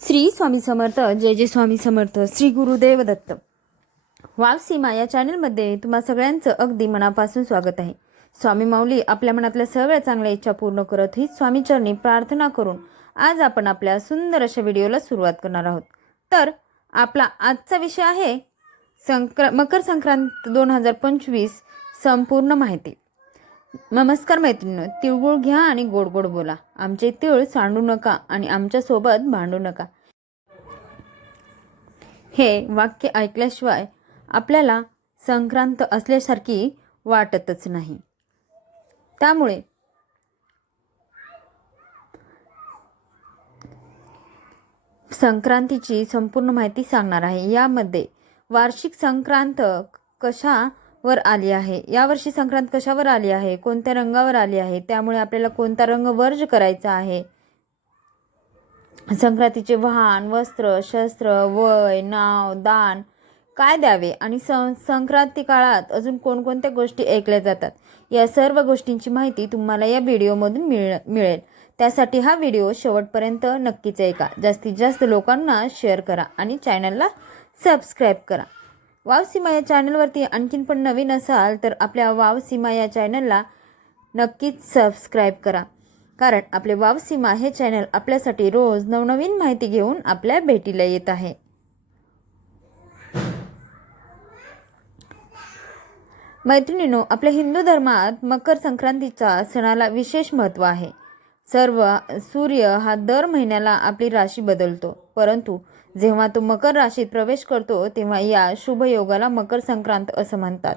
श्री स्वामी समर्थ जय जय स्वामी समर्थ श्री गुरुदेव दत्त वाव सीमा या चॅनलमध्ये तुम्हा सगळ्यांचं अगदी मनापासून स्वागत आहे. स्वामी माऊली आपल्या मनातल्या सगळ्या चांगल्या इच्छा पूर्ण करत ही स्वामीचरणी प्रार्थना करून आज आपण आपल्या सुंदर अशा व्हिडिओला सुरुवात करणार आहोत. तर आपला आजचा विषय आहे संक्र मकर संक्रांत दोन हजार पंचवीस संपूर्ण माहिती. नमस्कार मैत्रिणी तिळगुळ घ्या आणि गोड गोड बोला. आमचे तिळ सांडू नका आणि आमच्यासोबत भांडू नका. हे वाक्य ऐकल्याशिवाय आपल्याला संक्रांत असल्यासारखी वाटतच नाही. त्यामुळे संक्रांतीची संपूर्ण माहिती सांगणार आहे. यामध्ये वार्षिक संक्रांत कशा वर आली आहे. यावर्षी संक्रांत कशावर आली आहे? कोणत्या रंगावर आली आहे? त्यामुळे आपल्याला कोणता रंग वर्ज करायचा आहे? संक्रांतीचे वाहन वस्त्र शस्त्र वय नाव दान काय द्यावे? आणि सं संक्रांती काळात अजून कोणकोणत्या गोष्टी ऐकल्या जातात? या सर्व गोष्टींची माहिती तुम्हाला या व्हिडिओमधून मिळ मिळेल. त्यासाठी हा व्हिडिओ शेवटपर्यंत नक्कीच ऐका. जास्तीत जास्त लोकांना शेअर करा आणि चॅनलला सबस्क्राईब करा. वाव सीमा या चॅनलवरती आणखीन पण नवीन असाल तर आपल्या वाव सीमा या चॅनलला नक्कीच सबस्क्राईब करा. कारण आपले वाव सीमा हे चॅनल आपल्यासाठी रोज नवनवीन माहिती घेऊन आपल्या भेटीला येत आहे. मैत्रिणीनो आपल्या हिंदू धर्मात मकर संक्रांतीचा सणाला विशेष महत्त्व आहे. सर्व सूर्य हा दर महिन्याला आपली राशी बदलतो. परंतु जेव्हा तो मकर राशीत प्रवेश करतो तेव्हा या शुभ योगाला मकर संक्रांत असं म्हणतात.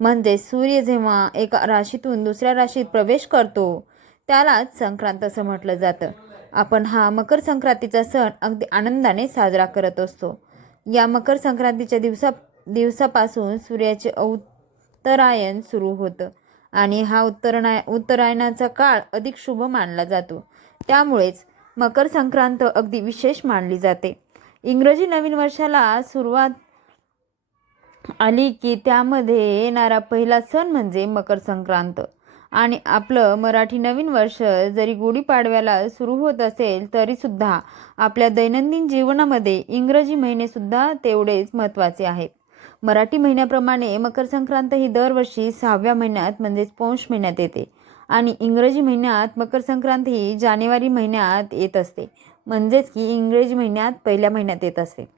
म्हणजे सूर्य जेव्हा एका राशीतून दुसऱ्या राशीत प्रवेश करतो त्यालाच संक्रांत असं म्हटलं जातं. आपण हा मकर संक्रांतीचा सण अगदी आनंदाने साजरा करत असतो. या मकर संक्रांतीच्या दिवसा दिवसापासून सूर्याचे औतरायण सुरू होतं. आणि हा उत्तरनाय उत्तरायणाचा काळ अधिक शुभ मानला जातो. त्यामुळेच मकर संक्रांत अगदी विशेष मानली जाते. इंग्रजी नवीन वर्षाला सुरुवात आली की त्यामध्ये येणारा पहिला सण म्हणजे मकर संक्रांत. आणि आपलं मराठी नवीन वर्ष जरी गुढीपाडव्याला सुरू होत असेल तरीसुद्धा आपल्या दैनंदिन जीवनामध्ये इंग्रजी महिनेसुद्धा तेवढेच महत्त्वाचे आहेत मराठी महिन्याप्रमाणे मकर संक्रांत ही दरवर्षी सहाव्या महिन्यात म्हणजेच पौष महिन्यात येते. आणि इंग्रजी महिन्यात मकर संक्रांत ही जानेवारी महिन्यात येत असते. म्हणजेच की इंग्रजी महिन्यात पहिल्या महिन्यात येत असते.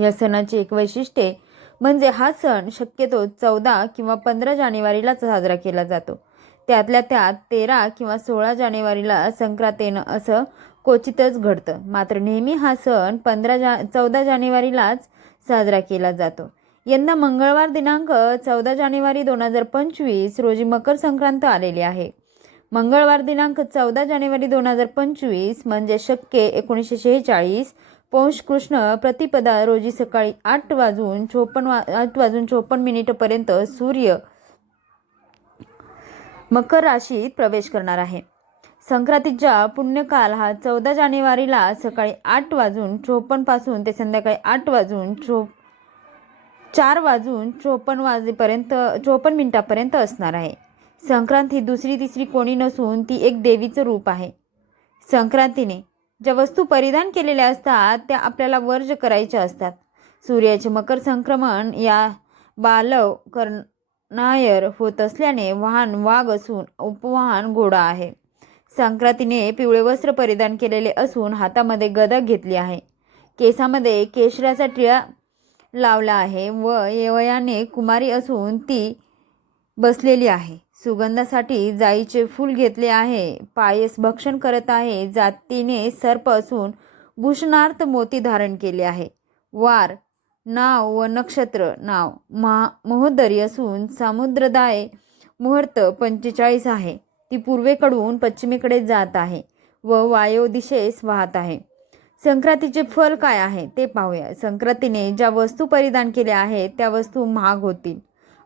या सणाची एक वैशिष्ट्ये म्हणजे हा सण शक्यतो चौदा किंवा पंधरा जानेवारीलाच साजरा केला जातो. त्यातल्या त्यात तेरा किंवा सोळा जानेवारीला संक्रांत येणं असं क्वचितच घडतं. मात्र नेहमी हा सण पंधरा जा चौदा जानेवारीलाच साजरा केला जातो. यंदा मंगळवार दिनांक चौदा जानेवारी दोन हजार पंचवीस रोजी मकर संक्रांत आलेली आहे. मंगळवार दिनांक चौदा जानेवारी दोन हजार पंचवीस म्हणजे शक्य एकोणीसशे शेहेचाळीस. पौष कृष्ण प्रतिपदा रोजी सकाळी आठ वाजून चोपन्न वा आठ वाजून चोपन्न मिनिटपर्यंत सूर्य मकर राशीत प्रवेश करणार आहे. संक्रांतीचा पुण्यकाल हा चौदा जानेवारीला सकाळी आठ वाजून चोपन्नपासून ते संध्याकाळी आठ वाजून चो चार वाजून चोपन्न वाजेपर्यंत चोपन्न मिनटापर्यंत असणार आहे. संक्रांत ही दुसरी तिसरी कोणी नसून ती एक देवीचं रूप आहे. संक्रांतीने ज्या वस्तू परिधान केलेल्या असतात त्या आपल्याला वर्ज करायच्या असतात. सूर्याचे मकर संक्रमण या बालव करणायर होत असल्याने वाहन वाघ असून उपवाहन घोडा आहे. संक्रांतीने पिवळे वस्त्र परिधान केलेले असून हातामध्ये गदक घेतली आहे. केसामध्ये केशराचा टिळा लावला आहे व येवयाने कुमारी असून ती बसलेली आहे. सुगंधासाठी जाईचे फूल घेतले आहे. पायस भक्षण करत आहे. जातीने सर्प असून भूषणार्थ मोती धारण केले आहे. वार नाव व नक्षत्र नाव महा महोदरी असून सामुद्रदाय मुहूर्त पंचेचाळीस आहे. ती पूर्वेकडून पश्चिमेकडे जात आहे व वायो दिशेस वाहत आहे. संक्रांतीचे फल काय आहे ते पाहूया. संक्रांतीने ज्या वस्तू परिधान केल्या आहेत त्या वस्तू महाग होतील.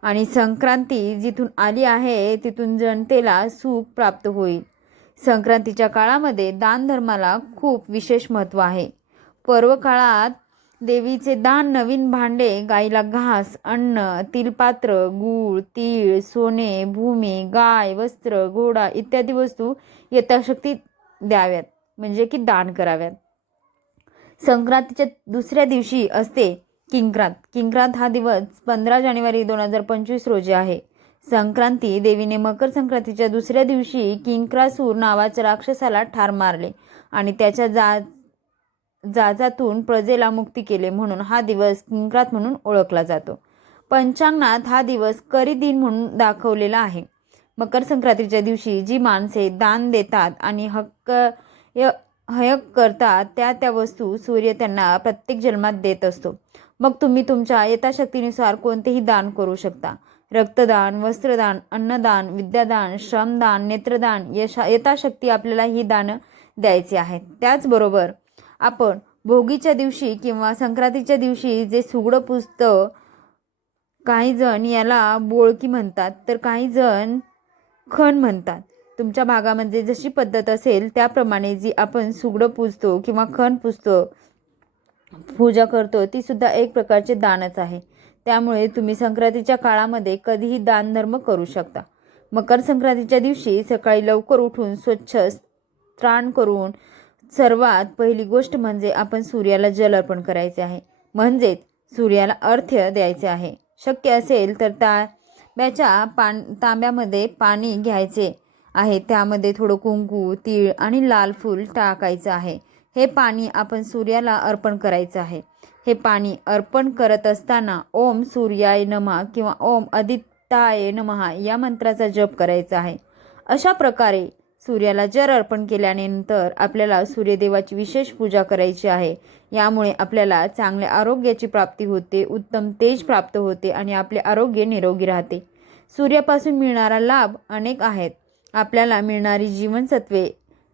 आणि संक्रांती जिथून आली आहे तिथून जनतेला सुख प्राप्त होईल. संक्रांतीच्या काळामध्ये दानधर्माला खूप विशेष महत्त्व आहे. पर्व काळात देवीचे दान नवीन भांडे गाईला घास अन्न तिलपात्र गूळ तीळ सोने भूमी गाय वस्त्र घोडा इत्यादी वस्तू यथाशक्ती द्याव्यात. म्हणजे की दान कराव्यात. संक्रांतीच्या दुसऱ्या दिवशी असते किंक्रांत. किंक्रांत हा दिवस पंधरा जानेवारी दोन हजार पंचवीस रोजी आहे. संक्रांती देवीने मकर संक्रांतीच्या दुसऱ्या दिवशी किंक्रासूर नावाच्या राक्षसाला ठार मारले आणि त्याच्या जा जाजातून प्रजेला मुक्ती केले म्हणून हा दिवस किंक्रात म्हणून ओळखला जातो. पंचांगणात हा दिवस करी दिन म्हणून दाखवलेला आहे. मकर संक्रांतीच्या दिवशी जी माणसे दान देतात आणि हक्क य- हयक करतात त्या त्या वस्तू सूर्य त्यांना प्रत्येक जन्मात देत असतो. मग तुम्ही तुमच्या यथाशक्तीनुसार कोणतेही दान करू शकता. रक्तदान वस्त्रदान अन्नदान विद्यादान श्रमदान नेत्रदान यशा यथाशक्ती आपल्याला ही दानं द्यायची आहेत. त्याचबरोबर आपण भोगीच्या दिवशी किंवा संक्रांतीच्या दिवशी जे सुगडं पुस्तक काही जण याला बोळकी म्हणतात तर काही जण खण म्हणतात. तुमच्या भागामध्ये जशी पद्धत असेल त्याप्रमाणे जी आपण सुगडं पूजतो किंवा खण पुजतो पूजा करतो ती सुद्धा एक प्रकारचे दानच आहे. त्यामुळे तुम्ही संक्रांतीच्या काळामध्ये कधीही दानधर्म करू शकता. मकर संक्रांतीच्या दिवशी सकाळी लवकर उठून स्वच्छ स्त्राण करून सर्वात पहिली गोष्ट म्हणजे आपण सूर्याला जल अर्पण करायचे आहे. म्हणजेच सूर्याला अर्ध्य द्यायचे आहे. शक्य असेल तर तांब्याच्या पान तांब्यामध्ये पाणी घ्यायचे. आहे. त्यामध्ये थोडं कुंकू तीळ आणि लाल फूल टाकायचं आहे. हे पाणी आपण सूर्याला अर्पण करायचं आहे. हे पाणी अर्पण करत असताना ओम सूर्याय नमः किंवा ओम आदित्याय नमः या मंत्राचा जप करायचा आहे. अशा प्रकारे सूर्याला जर अर्पण केल्यानंतर आपल्याला सूर्यदेवाची विशेष पूजा करायची आहे. यामुळे आपल्याला चांगल्या आरोग्याची प्राप्ती होते उत्तम तेज प्राप्त होते आणि आपले आरोग्य निरोगी राहते. सूर्यापासून मिळणारा लाभ अनेक आहेत. आपल्याला मिळणारी जीवनसत्वे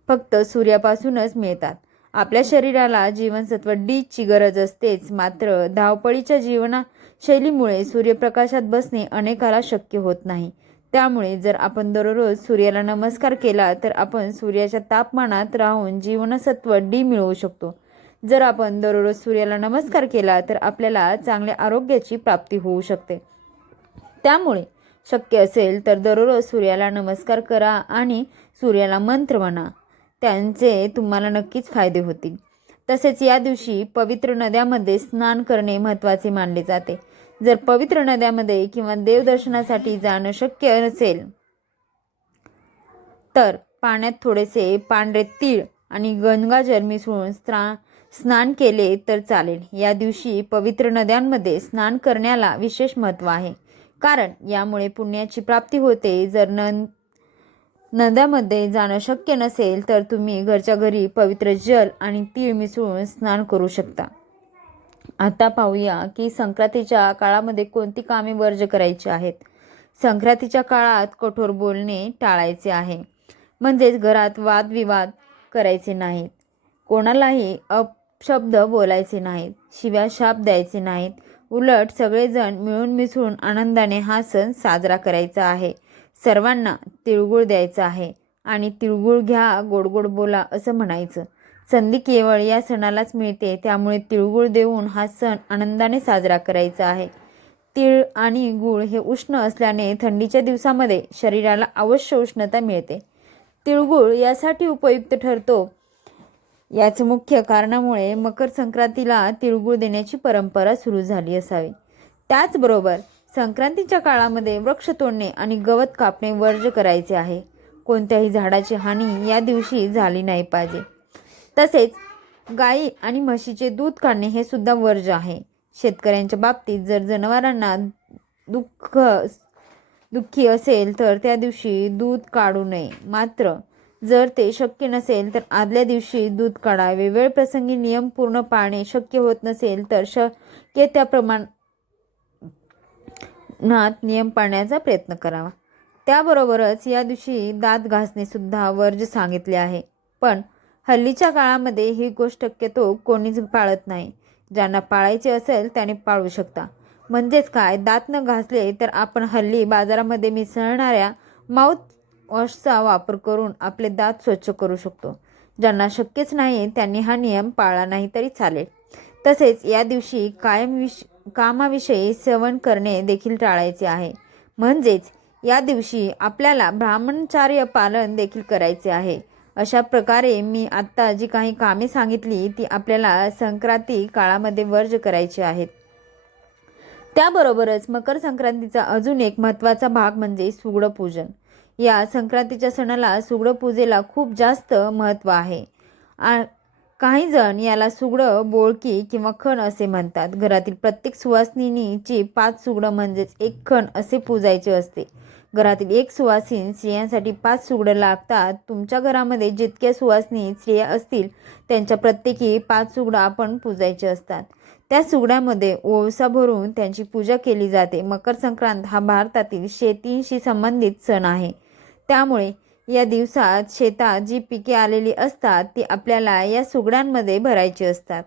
फक्त सूर्यापासूनच मिळतात. आपल्या शरीराला जीवनसत्व डीची गरज असतेच मात्र धावपळीच्या जीवनशैलीमुळे सूर्यप्रकाशात बसणे अनेकाला शक्य होत नाही. त्यामुळे जर आपण दररोज सूर्याला नमस्कार केला तर आपण सूर्याच्या तापमानात राहून जीवनसत्व डी मिळवू शकतो. जर आपण दररोज सूर्याला नमस्कार केला तर आपल्याला चांगल्या आरोग्याची प्राप्ती होऊ शकते. त्यामुळे शक्य असेल तर दररोज सूर्याला नमस्कार करा आणि सूर्याला मंत्र म्हणा. त्यांचे तुम्हाला नक्कीच फायदे होतील. तसेच या दिवशी पवित्र नद्यामध्ये स्नान करणे महत्त्वाचे मानले जाते. जर पवित्र नद्यामध्ये किंवा देवदर्शनासाठी जाणं शक्य नसेल तर पाण्यात थोडेसे पांढरे तीळ आणि गंगाजल मिसळून स्ना स्नान केले तर चालेल. या दिवशी पवित्र नद्यांमध्ये स्नान करण्याला विशेष महत्त्व आहे. कारण यामुळे पुण्याची प्राप्ती होते. जर न नद्यामध्ये जाणं शक्य नसेल तर तुम्ही घरच्या घरी पवित्र जल आणि तीळ मिसळून स्नान करू शकता. आता पाहूया की संक्रांतीच्या काळामध्ये कोणती कामे वर्ज करायची आहेत? संक्रांतीच्या काळात कठोर बोलणे टाळायचे आहे. म्हणजेच घरात वादविवाद करायचे नाहीत. कोणालाही अपशब्द बोलायचे नाहीत. शिव्या शाप द्यायचे नाहीत. उलट सगळेजण मिळून मिसळून आनंदाने हा सण साजरा करायचा आहे. सर्वांना तिळगुळ द्यायचा आहे आणि तिळगुळ घ्या गोड गोड बोला असं म्हणायचं. संधी केवळ या सणालाच मिळते त्यामुळे तिळगुळ देऊन हा सण आनंदाने साजरा करायचा आहे. तीळ आणि गूळ हे उष्ण असल्याने थंडीच्या दिवसामध्ये शरीराला अवश्य उष्णता मिळते. तिळगुळ यासाठी उपयुक्त ठरतो याचं मुख्य कारणामुळे मकर संक्रांतीला तिळगुळ देण्याची परंपरा सुरू झाली असावी. त्याचबरोबर संक्रांतीच्या काळामध्ये वृक्ष तोडणे आणि गवत कापणे वर्ज करायचे आहे. कोणत्याही झाडाची हानी या दिवशी झाली नाही पाहिजे. तसेच गाई आणि म्हशीचे दूध काढणे हे सुद्धा वर्ज आहे. शेतकऱ्यांच्या बाबतीत जर जनावरांना दुःख दुःखी असेल तर त्या दिवशी दूध काढू नये. मात्र जर ते शक्य नसेल तर आदल्या दिवशी दूध काढावे. वेळ प्रसंगी नियम पूर्ण पाळणे शक्य होत नसेल तर शक्य त्या प्रमाणात नियम पाळण्याचा प्रयत्न करावा. त्याबरोबरच या दिवशी दात घासणे सुद्धा वर्ज सांगितले आहे. पण हल्लीच्या काळामध्ये ही गोष्ट शक्यतो कोणीच पाळत नाही. ज्यांना पाळायचे असेल त्याने पाळू शकता. म्हणजेच काय? दात न घासले तर आपण हल्ली बाजारामध्ये मिसळणाऱ्या माउथ वॉशचा वापर करून आपले दात स्वच्छ करू शकतो. ज्यांना शक्यच नाही त्यांनी हा नियम पाळला नाही तरी चालेल. तसेच या दिवशी कायम विश कामाविषयी सेवन करणे देखील टाळायचे आहे. म्हणजेच या दिवशी आपल्याला ब्राह्मणचार्य पालन देखील करायचे आहे. अशा प्रकारे मी आत्ता जी काही कामे सांगितली ती आपल्याला संक्रांती काळामध्ये वर्ज करायची आहेत. त्याबरोबरच मकर संक्रांतीचा अजून एक महत्त्वाचा भाग म्हणजे सुगड पूजन या संक्रांतीच्या सणाला सुगड पूजेला खूप जास्त महत्त्व आहे. आ काही जण याला सुगडं बोळकी किंवा खण असे म्हणतात. घरातील प्रत्येक सुवासिनीची पाच सुगडं म्हणजेच एक खण असे पूजायचे असते. घरातील एक सुवासीन स्त्रियांसाठी पाच सुगडं लागतात. तुमच्या घरामध्ये जितक्या सुवासिनी स्त्रिया असतील त्यांच्या प्रत्येकी पाच सुगडं आपण पूजायचे असतात. त्या सुगड्यामध्ये ओवसा भरून त्यांची पूजा केली जाते. मकर संक्रांत हा भारतातील शेतीशी संबंधित सण आहे. त्यामुळे या दिवसात शेतात जी पिके आलेली असतात ती आपल्याला या सुगड्यांमध्ये भरायची असतात.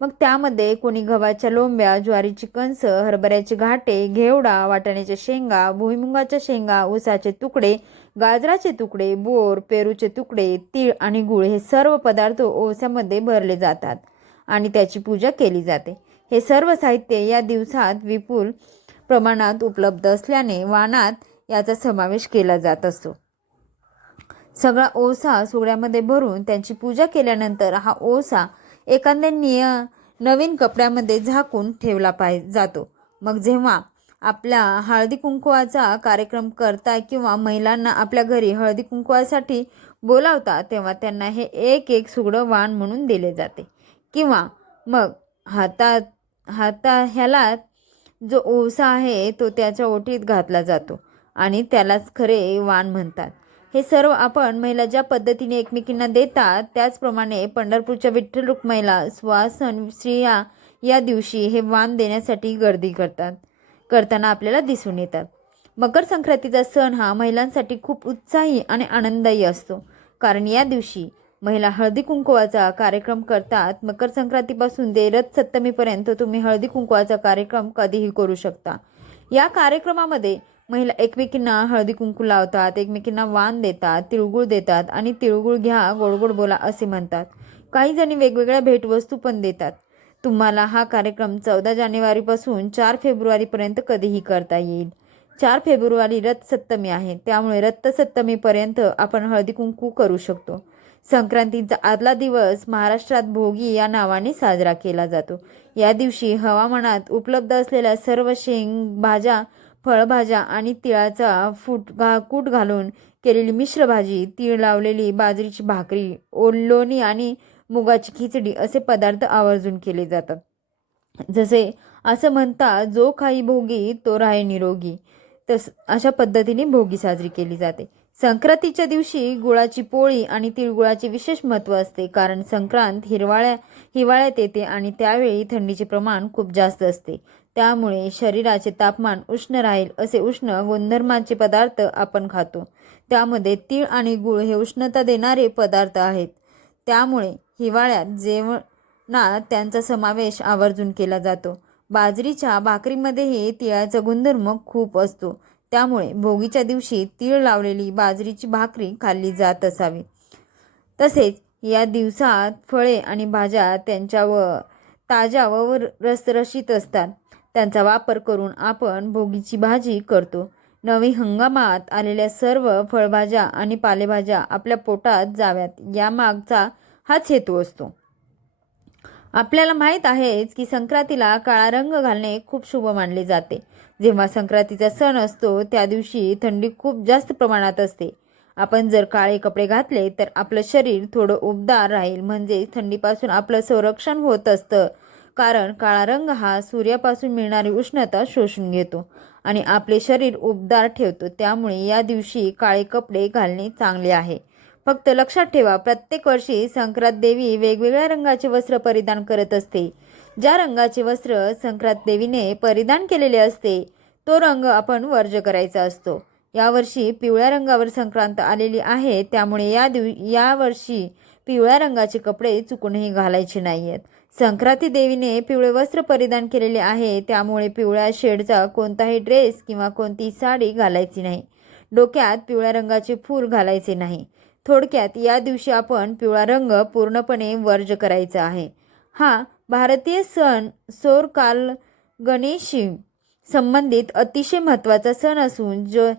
मग त्यामध्ये कोणी गव्हाच्या लोंब्या ज्वारीची कणस हरभऱ्याचे घाटे घेवडा वाटाण्याच्या शेंगा भुईमुगाच्या शेंगा ऊसाचे तुकडे गाजराचे तुकडे बोर पेरूचे तुकडे तीळ आणि गुळ हे सर्व पदार्थ ओव्यामध्ये भरले जातात आणि त्याची पूजा केली जाते. हे सर्व साहित्य या दिवसात विपुल प्रमाणात उपलब्ध असल्याने वानात याचा समावेश केला जात असतो. सगळा ओसा सुगड्यामध्ये भरून त्यांची पूजा केल्यानंतर हा ओसा एखाद्या निय नवीन कपड्यामध्ये झाकून ठेवला पाहि जातो. मग जेव्हा आपल्या हळदी कुंकवाचा कार्यक्रम करता किंवा महिलांना आपल्या घरी हळदी कुंकवासाठी बोलावता तेव्हा त्यांना हे एक एक सुगडं वाण म्हणून दिले जाते. किंवा मग हातात हाता ह्याला जो ओसा आहे तो त्याच्या ओटीत घातला जातो. आणि त्यालाच खरे वाण म्हणतात. हे सर्व आपण महिला ज्या पद्धतीने एकमेकींना देतात त्याचप्रमाणे पंढरपूरच्या विठ्ठल रुक्माईला स्वासन स्त्रिया या दिवशी हे वाण देण्यासाठी गर्दी करतात करताना आपल्याला दिसून येतात. मकर संक्रांतीचा सण हा महिलांसाठी खूप उत्साही आणि आनंददायी असतो. कारण या दिवशी महिला हळदी कुंकवाचा कार्यक्रम करतात. मकर संक्रांतीपासून ते रथ सप्तमीपर्यंत तुम्ही हळदी कुंकवाचा कार्यक्रम कधीही करू शकता. या कार्यक्रमामध्ये महिला एकमेकींना हळदी कुंकू लावतात एकमेकींना वाण देतात तिळगुळ देतात आणि तिळगुळ घ्या गोड गोड बोला असे म्हणतात. काही जणी वेगवेगळ्या भेटवस्तू पण देतात. तुम्हाला हा कार्यक्रम चौदा जानेवारीपासून चार फेब्रुवारीपर्यंत कधीही करता येईल. चार फेब्रुवारी रथसप्तमी आहे. त्यामुळे रथसप्तमीपर्यंत आपण हळदी कुंकू करू शकतो. संक्रांतीचा आदला दिवस महाराष्ट्रात भोगी या नावाने साजरा केला जातो. या दिवशी हवामानात उपलब्ध असलेल्या सर्व शेंग भाज्या फळभाज्या आणि तिळाचा फूट घा कूट घालून केलेली मिश्र भाजी तीळ लावलेली बाजरीची भाकरी ओलोणी आणि मुगाची खिचडी असे पदार्थ आवर्जून केले जातात. जसे असं म्हणतात जो खाई भोगी तो राहे निरोगी. तस अशा पद्धतीने भोगी साजरी केली जाते. संक्रांतीच्या दिवशी गुळाची पोळी आणि तिळगुळाचे विशेष महत्त्व असते कारण संक्रांत हिरवाळ्या हिवाळ्यात येते आणि त्यावेळी थंडीचे प्रमाण खूप जास्त असते. त्यामुळे शरीराचे तापमान उष्ण राहील असे उष्ण गुणधर्माचे पदार्थ आपण खातो. त्यामध्ये तीळ आणि गुळ हे उष्णता देणारे पदार्थ आहेत. त्यामुळे हिवाळ्यात जेवणात त्यांचा समावेश आवर्जून केला जातो. बाजरीच्या भाकरीमध्येही तिळाचा गुणधर्म खूप असतो. त्यामुळे भोगीच्या दिवशी तीळ लावलेली बाजरीची भाकरी खाल्ली जात असावी. तसेच या दिवसात फळे आणि भाज्या त्यांच्या व ताज्या व रसरशीत असतात. त्यांचा वापर करून आपण भोगीची भाजी करतो. नवी हंगामात आलेल्या सर्व फळभाज्या आणि पालेभाज्या आपल्या पोटात जाव्यात. यामागचा हाच हेतू असतो. आपल्याला माहीत आहेच की संक्रांतीला काळा रंग घालणे खूप शुभ मानले जाते. जेव्हा संक्रांतीचा सण असतो त्या दिवशी थंडी खूप जास्त प्रमाणात असते. आपण जर काळे कपडे घातले तर आपलं शरीर थोडं उबदार राहील. म्हणजे थंडीपासून आपलं संरक्षण होत असतं. कारण काळा रंग हा सूर्यापासून मिळणारी उष्णता शोषून घेतो आणि आपले शरीर उबदार ठेवतो. त्यामुळे या दिवशी काळे कपडे घालणे चांगले आहे. फक्त लक्षात ठेवा प्रत्येक वर्षी संक्रांत देवी वेगवेगळ्या रंगाचे वस्त्र परिधान करत असते. ज्या रंगाचे वस्त्र संक्रांत देवीने परिधान केलेले असते तो रंग आपण वर्ज करायचा असतो. यावर्षी पिवळ्या रंगावर संक्रांत आलेली आहे त्यामुळे या दिव यावर्षी पिवळ्या रंगाचे कपडे चुकूनही घालायचे नाही आहेत संक्रांती देवीने पिवळे वस्त्र परिधान केलेले आहे. त्यामुळे पिवळ्या शेडचा कोणताही ड्रेस किंवा कोणती साडी घालायची नाही. डोक्यात पिवळ्या रंगाचे फूल घालायचे नाही. थोडक्यात या दिवशी आपण पिवळा रंग पूर्णपणे वर्ज करायचा आहे. हा भारतीय सण सौर काल गणेशी संबंधित अतिशय महत्त्वाचा सण असून जो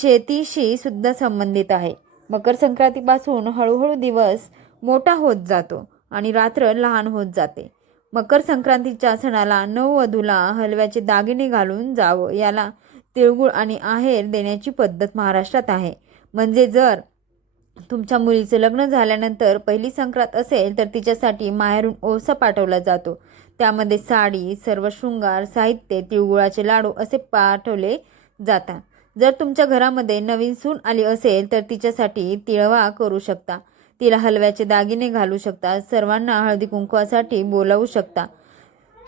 शेतीशी सुद्धा संबंधित आहे. मकर संक्रांतीपासून हळूहळू दिवस मोठा होत जातो. आणि रात्र लहान होत जाते. मकर संक्रांतीच्या सणाला नववधूला हलव्याचे दागिने घालून जावं याला तिळगुळ आणि आहेर देण्याची पद्धत महाराष्ट्रात आहे. म्हणजे जर तुमच्या मुलीचं लग्न झाल्यानंतर पहिली संक्रांत असेल तर तिच्यासाठी माहेरून ओसा पाठवला जातो. त्यामध्ये साडी सर्व शृंगार साहित्य तिळगुळाचे लाडू असे पाठवले जातात. जर तुमच्या घरामध्ये नवीन सून आली असेल तर तिच्यासाठी तिळवा करू शकता. तिला हलव्याचे दागिने घालू शकता. सर्वांना हळदी कुंकवासाठी बोलावू शकता.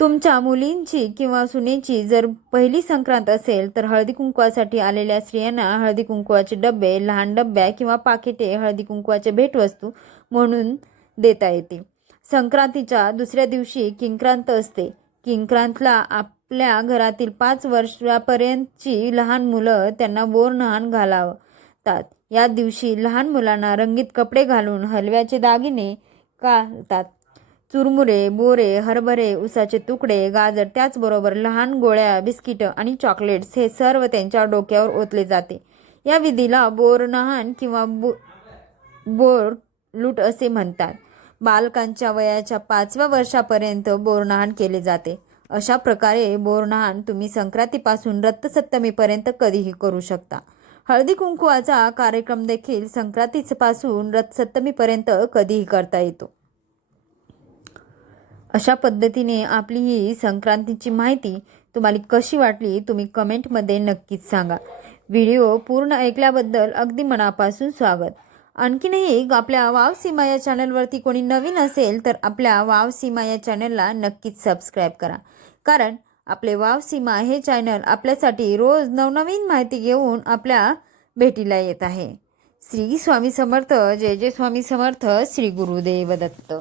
तुमच्या मुलींची किंवा सुनेची जर पहिली संक्रांत असेल तर हळदी कुंकवासाठी आलेल्या स्त्रियांना हळदी कुंकवाचे डबे लहान डब्या किंवा पाकिटे हळदी कुंकवाचे भेटवस्तू म्हणून देता येते. संक्रांतीच्या दुसऱ्या दिवशी किंक्रांत असते. किंक्रांतला आपल्या घरातील पाच वर्षापर्यंतची लहान मुलं त्यांना बोरनहाण घालावतात. या दिवशी लहान मुलांना रंगीत कपडे घालून हलव्याचे दागिने काढतात. चुरमुरे बोरे हरभरे उसाचे तुकडे गाजर त्याचबरोबर लहान गोळ्या बिस्किटं आणि चॉकलेट्स हे सर्व त्यांच्या डोक्यावर ओतले जाते. या विधीला बोरनहान किंवा बो बोर लूट असे म्हणतात. बालकांच्या वयाच्या पाचव्या वर्षापर्यंत बोरनहान केले जाते. अशा प्रकारे बोरनहान तुम्ही संक्रांतीपासून रथसप्तमीपर्यंत कधीही करू शकता. हळदी कुंकवाचा कार्यक्रम देखील संक्रांतीपासून रथसप्तमीपर्यंत कधीही करता येतो. अशा पद्धतीने आपली ही संक्रांतीची माहिती तुम्हाला कशी वाटली तुम्ही कमेंटमध्ये नक्कीच सांगा. व्हिडिओ पूर्ण ऐकल्याबद्दल अगदी मनापासून स्वागत. आणखीनही आपल्या वाव सीमा या चॅनलवरती कोणी नवीन असेल तर आपल्या वाव सीमा या चॅनलला नक्कीच सबस्क्राईब करा. कारण आपले वाव सीमा हे चॅनल आपल्यासाठी रोज नवनवीन माहिती घेऊन आपल्या भेटीला येत आहे. श्री स्वामी समर्थ जय जय स्वामी समर्थ श्री गुरुदेव दत्त.